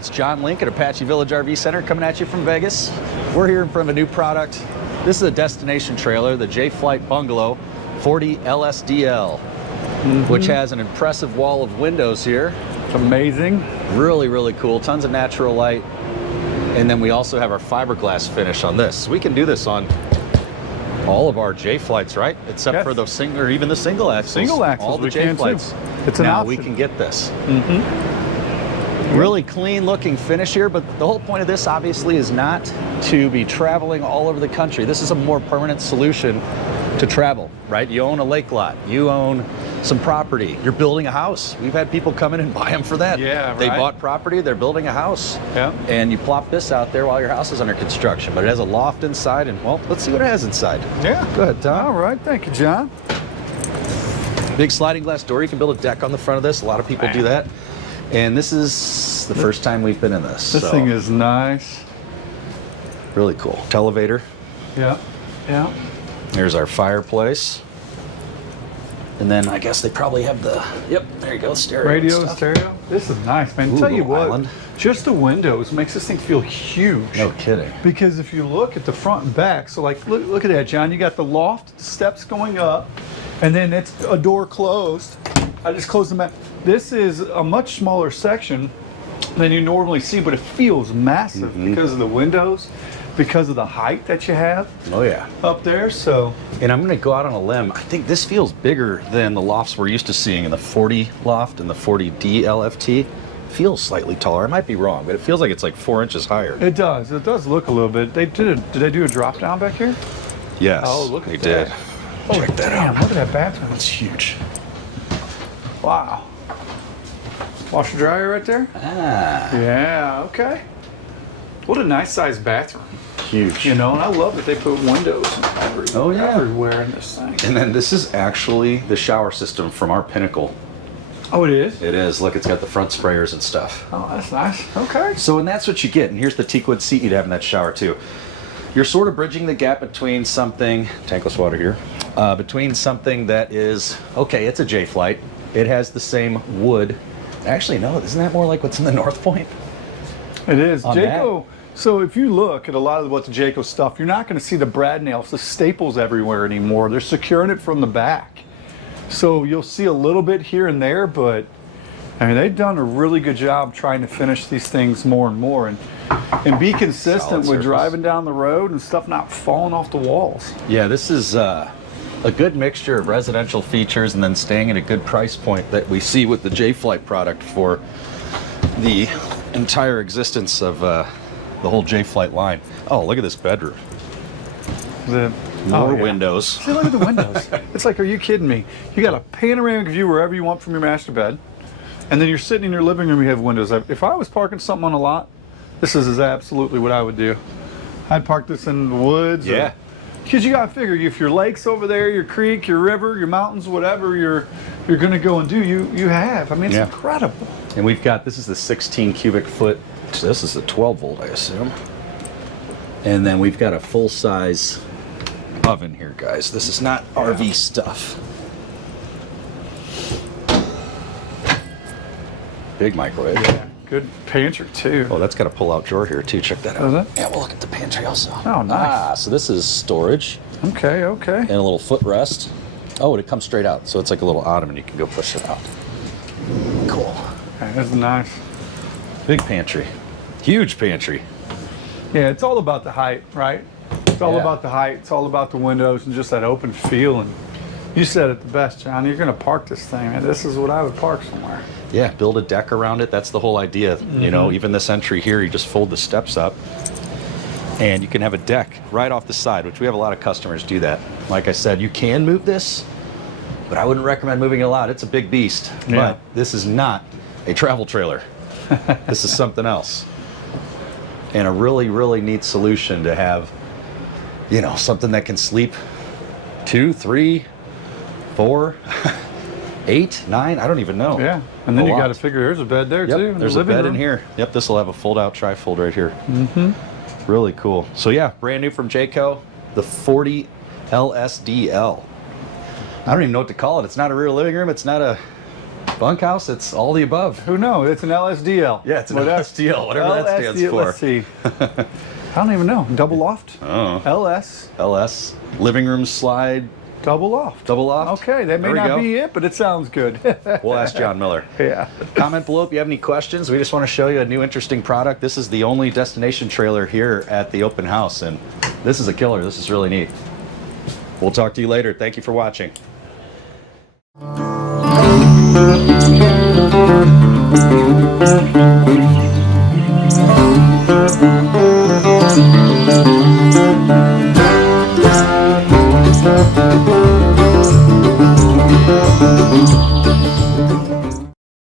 It's John Link at Apache Village RV Center coming at you from Vegas. We're here in front of a new product. This is a destination trailer, the Jay Flight Bungalow 40 LSDL, which has an impressive wall of windows here. Amazing. Really, really cool. Tons of natural light. And then we also have our fiberglass finish on this. We can do this on all of our Jay Flights, right? Except for the single, or even the single axles. Single axles, all the we Jay can Flights. too. It's an now option. we can get this. Really clean looking finish here, but the whole point of this obviously is not to be traveling all over the country. This is a more permanent solution to travel, right? You own a lake lot, you own some property, you're building a house. We've had people come in and buy them for that. Yeah, They right. bought property, they're building a house. Yeah. And you plop this out there while your house is under construction, but it has a loft inside, and well, let's see what it has inside. Yeah. Go ahead, Tom. All right, thank you, John. Big sliding glass door. You can build a deck on the front of this. A lot of people do that. And this is the first time we've been in this. This thing is nice. Really cool. Televator. Yeah, yeah. Here's our fireplace. And then I guess they probably have the, yep, there you go, stereo. Radio, stuff. stereo. This is nice, man. Ooh, Tell you what, island. just the windows makes this thing feel huge. No kidding. Because if you look at the front and back, so like, look at that, John. You got the loft, the steps going up, and then it's a door closed. I just closed them back. This is a much smaller section than you normally see, but it feels massive because of the windows, because of the height that you have Oh yeah. up there. So, And I'm gonna go out on a limb. I think this feels bigger than the lofts we're used to seeing in the 40 loft and the 40D LFT. Feels slightly taller. I might be wrong, but it feels like it's like 4 inches higher. it does look a little bit. Did they do a drop down back here? Yes, Oh, look they at did. that. Check that Damn, out. look at that bathroom. It's huge. Wow. Washer dryer right there? Ah, Yeah, okay. What a nice sized bathroom. huge. You know, and I love that they put windows Oh, yeah. everywhere in this thing. And then this is actually the shower system from our Pinnacle. Oh, it is? It is. Look, it's got the front sprayers and stuff. Oh, that's nice. Okay. So, and that's what you get. And here's the teakwood seat you'd have in that shower too. You're sort of bridging the gap between something, tankless water here, between something that is, okay, it's a Jay Flight. It has the same wood. Actually, no, isn't that more like what's in the North Point? It is. On Jayco. So if you look at a lot of what the Jayco stuff, you're not going to see the brad nails, the staples everywhere anymore. They're securing it from the back. So you'll see a little bit here and there, but I mean, they've done a really good job trying to finish these things more and more and be consistent Solid with surface. driving down the road and stuff not falling off the walls. Yeah, this is a good mixture of residential features and then staying at a good price point that we see with the Jay Flight product for the entire existence of the whole Jay Flight line. Oh, look at this bedroom. More windows. See, look at the windows. It's like, are you kidding me? You got a panoramic view wherever you want from your master bed, and then you're sitting in your living room, you have windows. If I was parking something on a lot, this is absolutely what I would do. I'd park this in the woods. Yeah. Because you got to figure, if your lake's over there, your creek, your river, your mountains, whatever you're going to go and do, you have. I mean, it's incredible. And we've got, this is the 16 cubic foot, this is the 12 volt, I assume. And then we've got a full size oven here, guys. This is not RV stuff. Big microwave. Yeah. Good pantry, too. Oh, that's got a pull-out drawer here, too. Check that out. Does it? Yeah, we'll look at the pantry also. Oh, nice. Ah, so this is storage Okay, okay. and a little footrest. Oh, and it comes straight out. So it's like a little ottoman. You can go push it out. Cool. Okay, that's nice. Big pantry. Huge pantry. Yeah, it's all about the height, right? It's all about the height. It's all about the windows and just that open feel. And you said it the best, John. You're going to park this thing, and this is what I would park somewhere. Yeah, build a deck around it. That's the whole idea. You know, even this entry here, you just fold the steps up and you can have a deck right off the side, which we have a lot of customers do that. Like I said, you can move this, but I wouldn't recommend moving it a lot. It's a big beast, Yeah. but this is not a travel trailer. This is something else. And a really, really neat solution to have, you know, something that can sleep 2, 3, 4, 8, 9, I don't even know. Yeah, and then A you lot. got to figure there's a bed there Yep, too. there's a bed in here. Yep, this will have a fold-out trifold right here. Really cool. So yeah, brand new from Jayco, the 40 LSDL. I don't even know what to call it. It's not a rear living room. It's not a Bunkhouse, it's all the above. Who knows? It's an LSDL. Yeah, it's an LSDL, whatever that stands for. Let's see. I don't even know. Double loft? Oh. LS. LS. Living room slide. Double loft. Double loft. Okay, that may There we not go. be it, but it sounds good. We'll ask John Miller. Yeah. Comment below if you have any questions. We just want to show you a new interesting product. This is the only destination trailer here at the open house, and this is a killer. This is really neat. We'll talk to you later. Thank you for watching. Thank you.